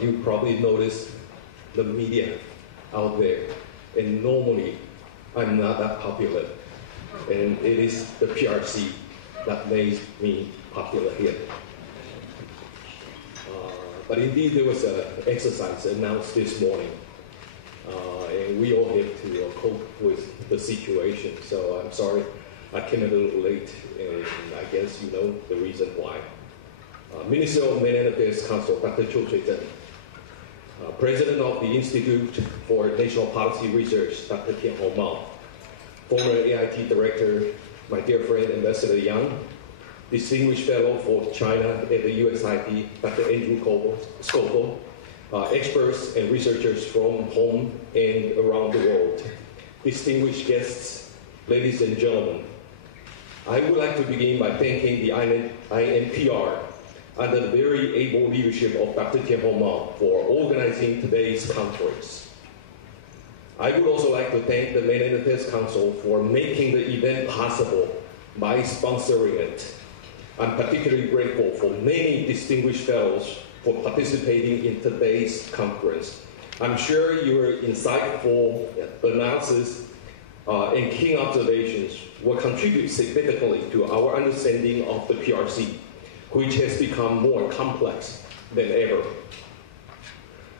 you probably noticed the media out there, and normally I'm not that popular, and it is the PRC that made me popular here. But indeed, there was an exercise announced this morning, and we all have to cope with the situation. So I'm sorry I came a little late, and I guess you know the reason why. Minister of Mainland Affairs Council, Dr. Ait处長, President of the Institute for National Policy Research, Dr. Tianhong Mao, former AIT Director, my dear friend Ambassador Yang, Distinguished Fellow for China at the USIP, Dr. Andrew Scoville, experts and researchers from home and around the world, distinguished guests, ladies and gentlemen. I would like to begin by thanking the INPR under the very able leadership of Dr. Tianhong Mao for organizing today's conference. I would also like to thank the Mainland Affairs Council for making the event possible by sponsoring it. I'm particularly grateful for many distinguished fellows for participating in today's conference. I'm sure your insightful analysis and keen observations will contribute significantly to our understanding of the PRC, which has become more complex than ever.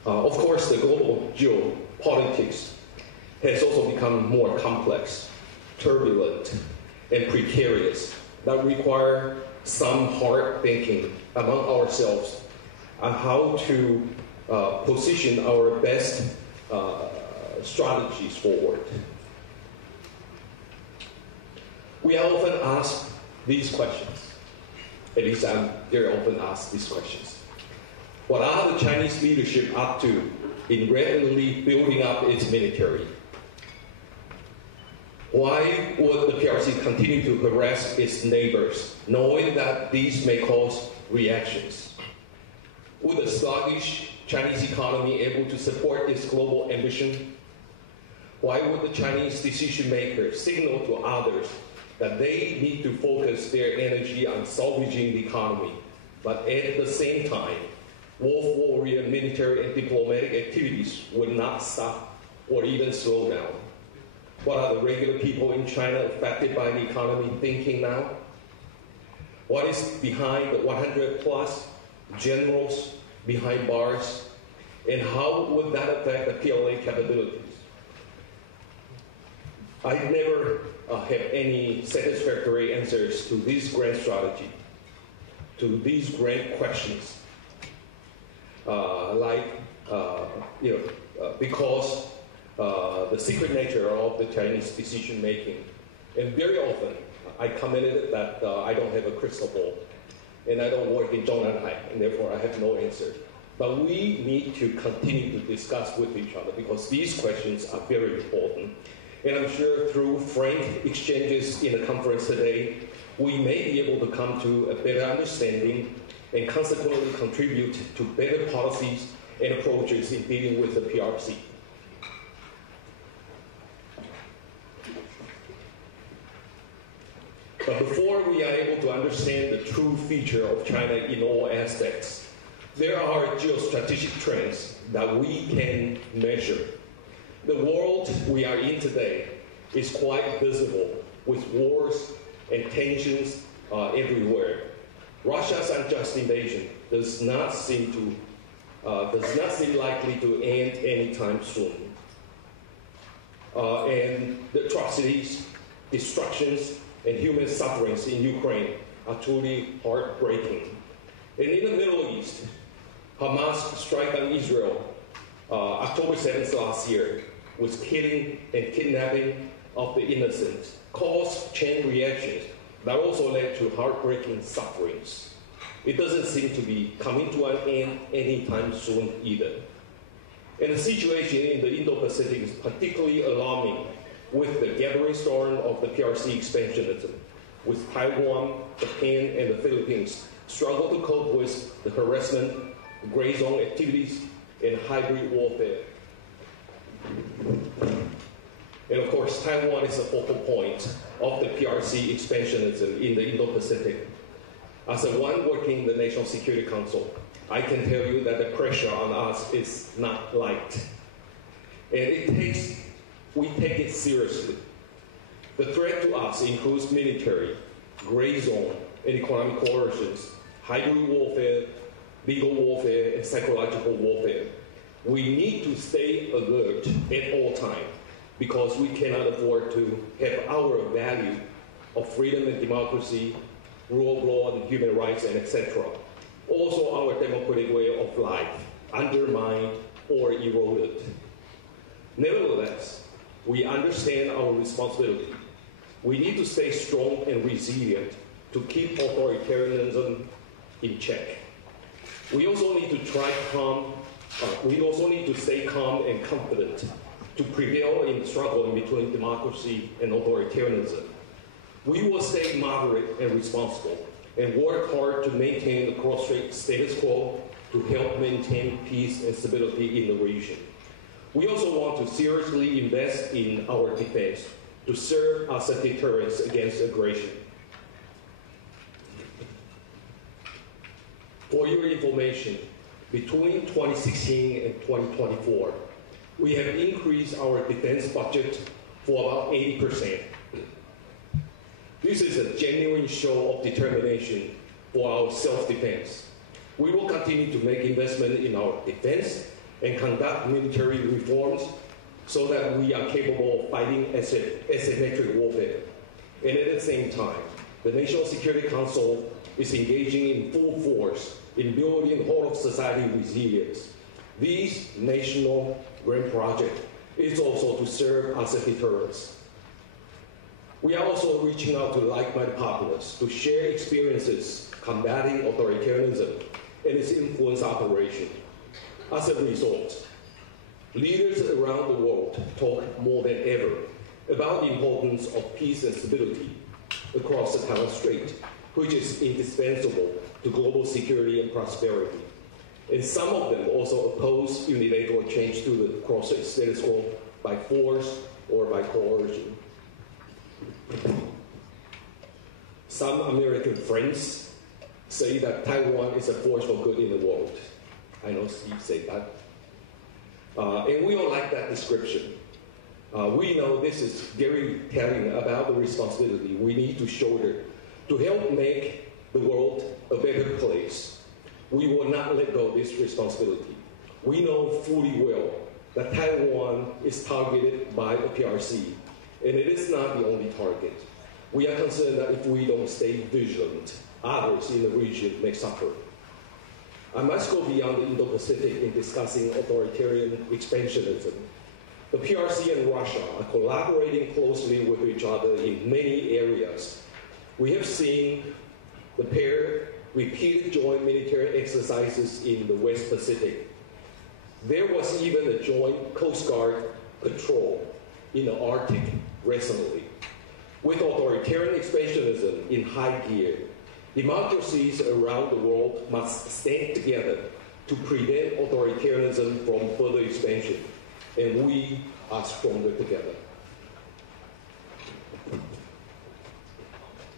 Of course, the global geopolitics has also become more complex, turbulent, and precarious, that require some hard thinking among ourselves on how to position our best strategies forward. We are often asked these questions. At least I'm very often asked these questions. What are the Chinese leadership up to in rapidly building up its military? Why would the PRC continue to harass its neighbors, knowing that these may cause reactions? Would the sluggish Chinese economy able to support its global ambition? Why would the Chinese decision makers signal to others that they need to focus their energy on salvaging the economy, but at the same time, wolf warrior military and diplomatic activities would not stop or even slow down? What are the regular people in China affected by the economy thinking now? What is behind the 100+ generals behind bars? And how would that affect the PLA capabilities? I never have any satisfactory answers to this grand strategy, to these grand questions. Because the secret nature of the Chinese decision making. And very often, I commented that I don't have a crystal ball, and I don't work in Zhongnanhai, and therefore I have no answer. But we need to continue to discuss with each other because these questions are very important. And I'm sure through frank exchanges in the conference today, we may be able to come to a better understanding and consequently contribute to better policies and approaches in dealing with the PRC. But before we are able to understand the true feature of China in all aspects, there are geostrategic trends that we can measure. The world we are in today is quite visible, with wars and tensions everywhere. Russia's unjust invasion does not seem likely to end anytime soon. And the atrocities, destructions, and human sufferings in Ukraine are truly heartbreaking. And in the Middle East, Hamas strike on Israel October 7th last year, with killing and kidnapping of the innocent, caused chain reactions that also led to heartbreaking sufferings. It doesn't seem to be coming to an end anytime soon either. And the situation in the Indo-Pacific is particularly alarming, with the gathering storm of the PRC expansionism, with Taiwan, Japan, and the Philippines struggle to cope with the harassment, gray zone activities, and hybrid warfare. And of course, Taiwan is a focal point of the PRC expansionism in the Indo-Pacific. As a one working in the National Security Council, I can tell you that the pressure on us is not light. And we take it seriously. The threat to us includes military, gray zone, and economic coercions, hybrid warfare, legal warfare, and psychological warfare. We need to stay alert at all times because we cannot afford to have our value of freedom and democracy, rule of law and human rights, and etc. Also our democratic way of life undermined or eroded. Nevertheless, we understand our responsibility. We need to stay strong and resilient to keep authoritarianism in check. We also need to stay calm and confident to prevail in struggling between democracy and authoritarianism. We will stay moderate and responsible and work hard to maintain the cross-strait status quo to help maintain peace and stability in the region. We also want to seriously invest in our defense to serve as a deterrent against aggression. For your information, between 2016 and 2024, we have increased our defense budget for about 80%. This is a genuine show of determination for our self-defense. We will continue to make investment in our defense and conduct military reforms so that we are capable of fighting asymmetric warfare. And at the same time, the National Security Council is engaging in full force in building whole of society resilience. This national grand project is also to serve as a deterrence. We are also reaching out to like-minded partners to share experiences combating authoritarianism and its influence operation. As a result, leaders around the world talk more than ever about the importance of peace and stability across the Taiwan Strait, which is indispensable to global security and prosperity. And some of them also oppose unilateral change to the cross-strait status quo by force or by coercion. Some American friends say that Taiwan is a force for good in the world. I know Steve said that. And we all like that description. We know this is very telling about the responsibility we need to shoulder to help make the world a better place. We will not let go of this responsibility. We know fully well that Taiwan is targeted by the PRC, and it is not the only target. We are concerned that if we don't stay vigilant, others in the region may suffer. I must go beyond the Indo-Pacific in discussing authoritarian expansionism. The PRC and Russia are collaborating closely with each other in many areas. We have seen the pair repeated joint military exercises in the West Pacific. There was even a joint Coast Guard patrol in the Arctic recently. With authoritarian expansionism in high gear, democracies around the world must stand together to prevent authoritarianism from further expansion, and we are stronger together.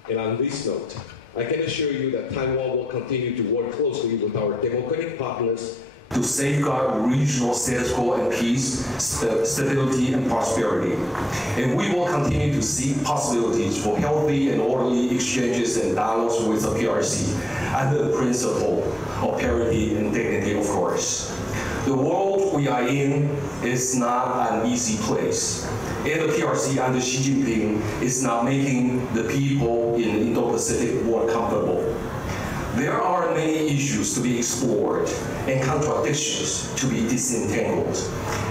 And on this note, I can assure you that Taiwan will continue to work closely with our democratic partners to safeguard regional status quo and peace, stability, and prosperity. And we will continue to seek possibilities for healthy and orderly exchanges and dialogues with the PRC under the principle of parity and dignity, of course. The world we are in is not an easy place. And the PRC under Xi Jinping is now making the people in the Indo-Pacific more comfortable. There are many issues to be explored and contradictions to be disentangled.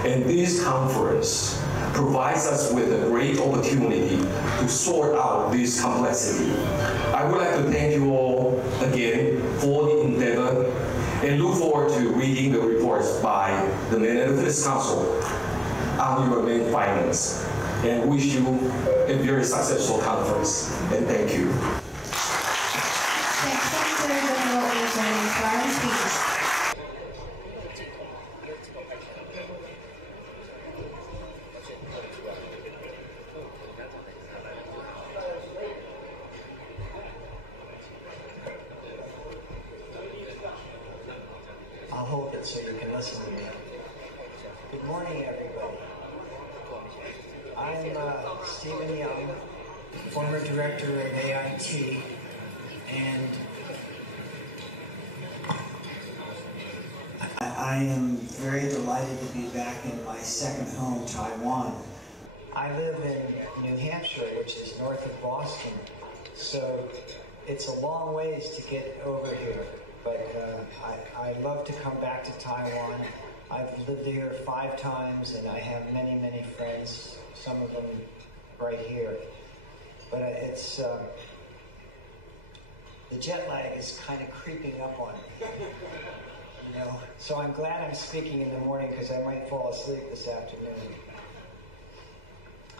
And this conference provides us with a great opportunity to sort out this complexity. I would like to thank you all again for the endeavor and look forward to reading the reports by the Management Council on your main findings, and wish you a very successful conference, and thank you. it so you can listen to me. Good morning, everybody. I'm Stephen Young, former director of AIT, and I am very delighted to be back in my second home, Taiwan. I live in New Hampshire, which is north of Boston, so it's a long ways to get over here, but I love to come back to Taiwan. I've lived here 5 times, and I have many, many friends, some of them right here. But it's, the jet lag is kind of creeping up on me. You know? So I'm glad I'm speaking in the morning because I might fall asleep this afternoon.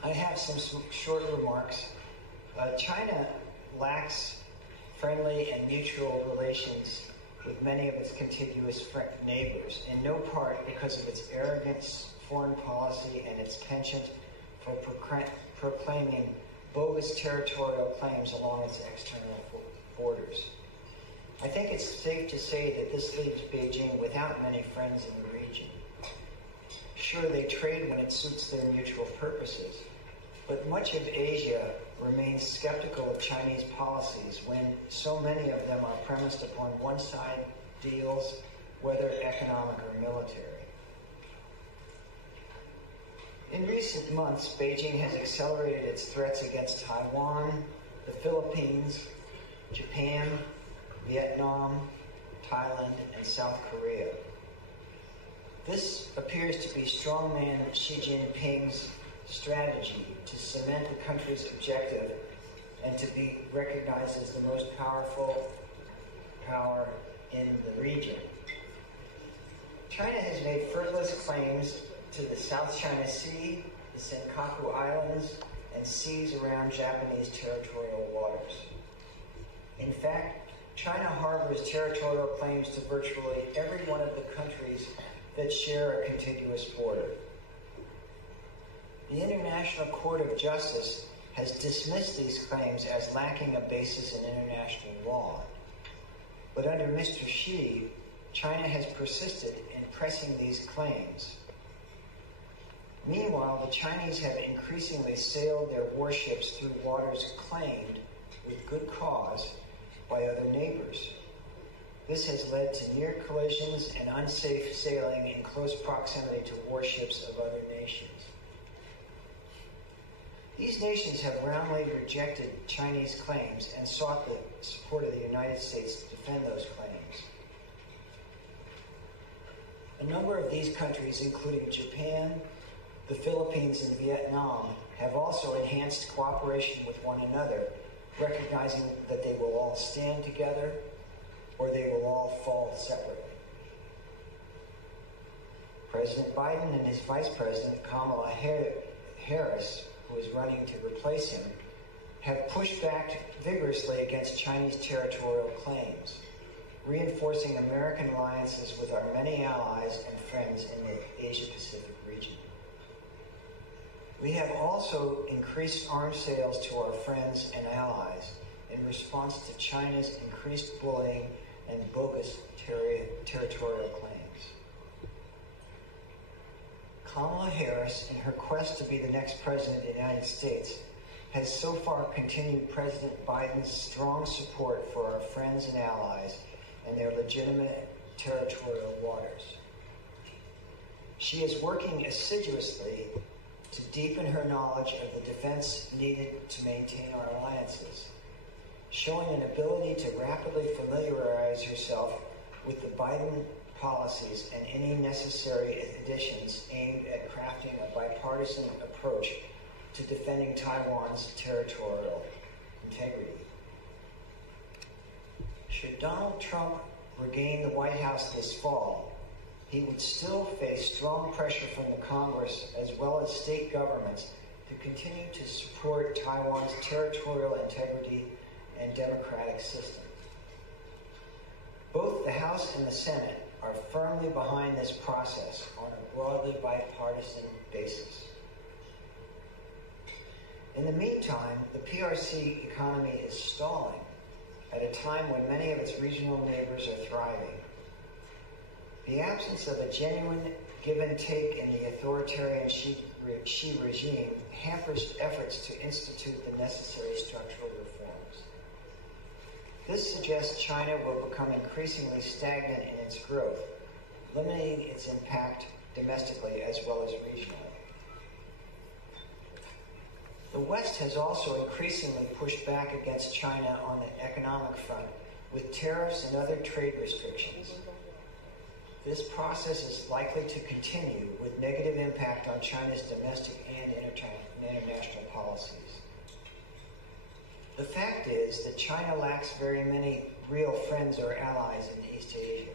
I have some short remarks. China lacks friendly and mutual relations with many of its contiguous neighbors, in no part because of its arrogant foreign policy and its penchant for proclaiming bogus territorial claims along its external borders. I think it's safe to say that this leaves Beijing without many friends in the region. Sure, they trade when it suits their mutual purposes, but much of Asia remains skeptical of Chinese policies when so many of them are premised upon one-side deals, whether economic or military. In recent months, Beijing has accelerated its threats against Taiwan, the Philippines, Japan, Vietnam, Thailand, and South Korea. This appears to be strongman Xi Jinping's strategy to cement the country's objective and to be recognized as the most powerful power in the region. China has made frivolous claims to the South China Sea, the Senkaku Islands, and seas around Japanese territorial waters. In fact, China harbors territorial claims to virtually every one of the countries that share a contiguous border. The International Court of Justice has dismissed these claims as lacking a basis in international law. But under Mr. Xi, China has persisted in pressing these claims. Meanwhile, the Chinese have increasingly sailed their warships through waters claimed, with good cause, by other neighbors. This has led to near collisions and unsafe sailing in close proximity to warships of other nations. These nations have roundly rejected Chinese claims and sought the support of the United States to defend those claims. A number of these countries, including Japan, the Philippines, and Vietnam, have also enhanced cooperation with one another, recognizing that they will all stand together or they will all fall separately. President Biden and his Vice President, Kamala Harris, who is running to replace him, have pushed back vigorously against Chinese territorial claims, reinforcing American alliances with our many allies and friends in the Asia-Pacific region. We have also increased arms sales to our friends and allies in response to China's increased bullying and bogus territorial claims. Kamala Harris, in her quest to be the next president of the United States, has so far continued President Biden's strong support for our friends and allies and their legitimate territorial waters. She is working assiduously to deepen her knowledge of the defense needed to maintain our alliances, showing an ability to rapidly familiarize herself with the Biden policies and any necessary additions aimed at crafting a bipartisan approach to defending Taiwan's territorial integrity. Should Donald Trump regain the White House this fall, he would still face strong pressure from the Congress as well as state governments to continue to support Taiwan's territorial integrity and democratic system. Both the House and the Senate are firmly behind this process on a broadly bipartisan basis. In the meantime, the PRC economy is stalling at a time when many of its regional neighbors are thriving. The absence of a genuine give and take in the authoritarian Xi regime hampers efforts to institute the necessary structural reforms. This suggests China will become increasingly stagnant in its growth, limiting its impact domestically as well as regionally. The West has also increasingly pushed back against China on the economic front with tariffs and other trade restrictions. This process is likely to continue with negative impact on China's domestic and international policies. The fact is that China lacks very many real friends or allies in East Asia.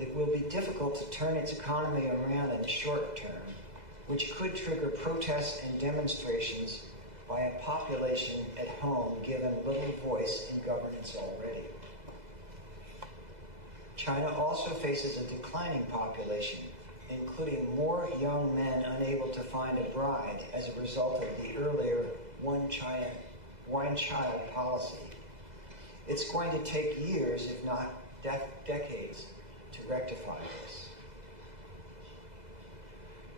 It will be difficult to turn its economy around in the short term, which could trigger protests and demonstrations by a population at home given little voice in governance already. China also faces a declining population, including more young men unable to find a bride as a result of the earlier one-child policy. It's going to take years, if not decades, to rectify this.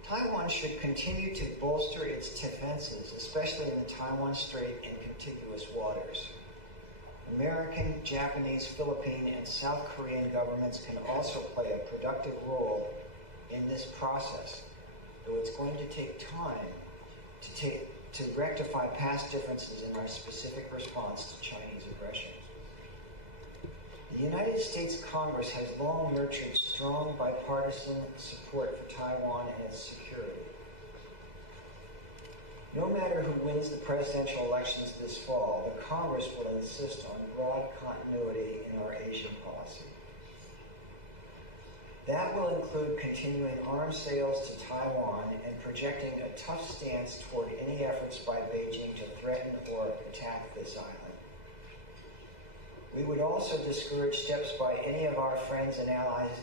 Taiwan should continue to bolster its defenses, especially in the Taiwan Strait and contiguous waters. American, Japanese, Philippine, and South Korean governments can also play a productive role in this process, though it's going to take time to rectify past differences in our specific response to Chinese aggression. The United States Congress has long nurtured strong bipartisan support for Taiwan and its security. No matter who wins the presidential elections this fall, the Congress will insist on broad continuity in our Asian policy. That will include continuing arms sales to Taiwan and projecting a tough stance toward any efforts by Beijing to threaten or attack this island. We would also discourage steps by any of our friends and allies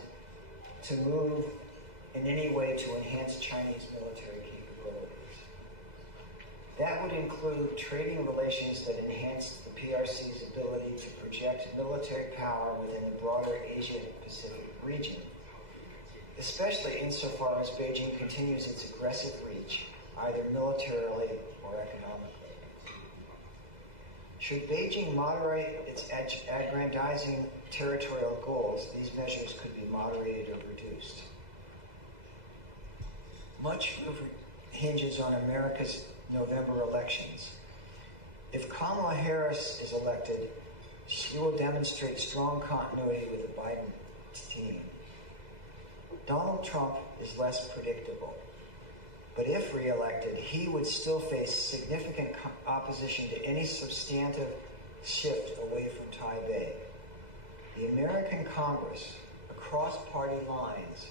to move in any way to enhance Chinese military capabilities. That would include trading relations that enhance the PRC's ability to project military power within the broader Asia-Pacific region, especially insofar as Beijing continues its aggressive reach, either militarily or economically. Should Beijing moderate its aggrandizing territorial goals, these measures could be moderated or reduced. Much hinges on America's November elections. If Kamala Harris is elected, she will demonstrate strong continuity with the Biden team. Donald Trump is less predictable, but if reelected, he would still face significant opposition to any substantive shift away from Taipei. The American Congress, across party lines,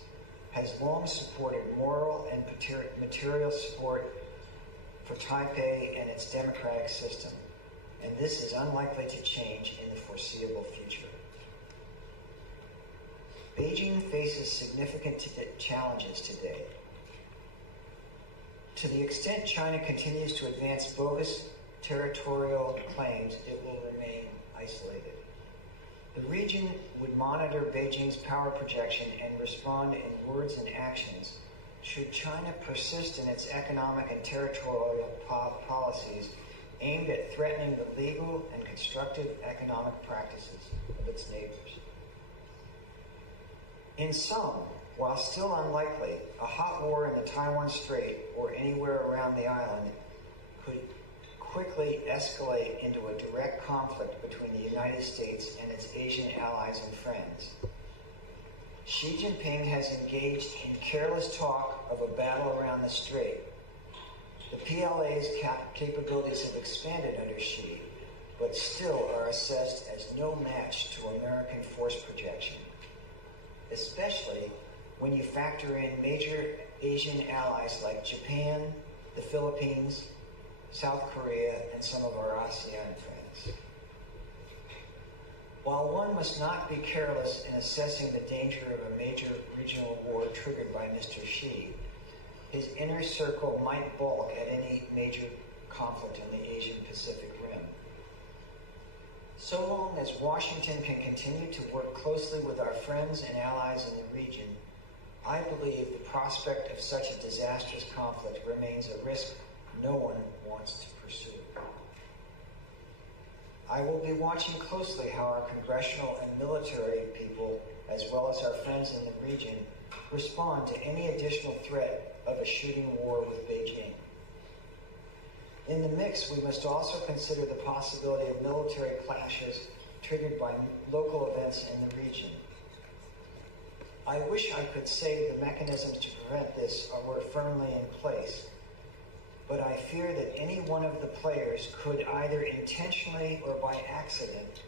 has long supported moral and material support for Taipei and its democratic system, and this is unlikely to change in the foreseeable future. Beijing faces significant challenges today. To the extent China continues to advance bogus territorial claims, it will remain isolated. The region would monitor Beijing's power projection and respond in words and actions should China persist in its economic and territorial policies aimed at threatening the legal and constructive economic practices of its neighbors. In sum, while still unlikely, a hot war in the Taiwan Strait or anywhere around the island could quickly escalate into a direct conflict between the United States and its Asian allies and friends. Xi Jinping has engaged in careless talk of a battle around the strait. The PLA's capabilities have expanded under Xi, but still are assessed as no match to American force projection, especially when you factor in major Asian allies like Japan, the Philippines, South Korea, and some of our ASEAN friends. While one must not be careless in assessing the danger of a major regional war triggered by Mr. Xi, his inner circle might balk at any major conflict in the Asian Pacific Rim. So long as Washington can continue to work closely with our friends and allies in the region, I believe the prospect of such a disastrous conflict remains a risk no one wants to pursue. I will be watching closely how our congressional and military people, as well as our friends in the region, respond to any additional threat of a shooting war with Beijing. In the mix, we must also consider the possibility of military clashes triggered by local events in the region. I wish I could say the mechanisms to prevent this were firmly in place, but I fear that any one of the players could either intentionally or by accident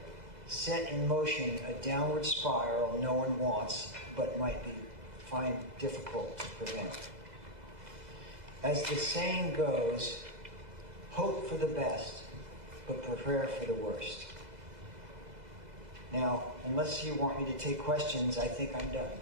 set in motion a downward spiral no one wants, but might find difficult to prevent. As the saying goes, hope for the best, but prepare for the worst. Now, unless you want me to take questions, I think I'm done.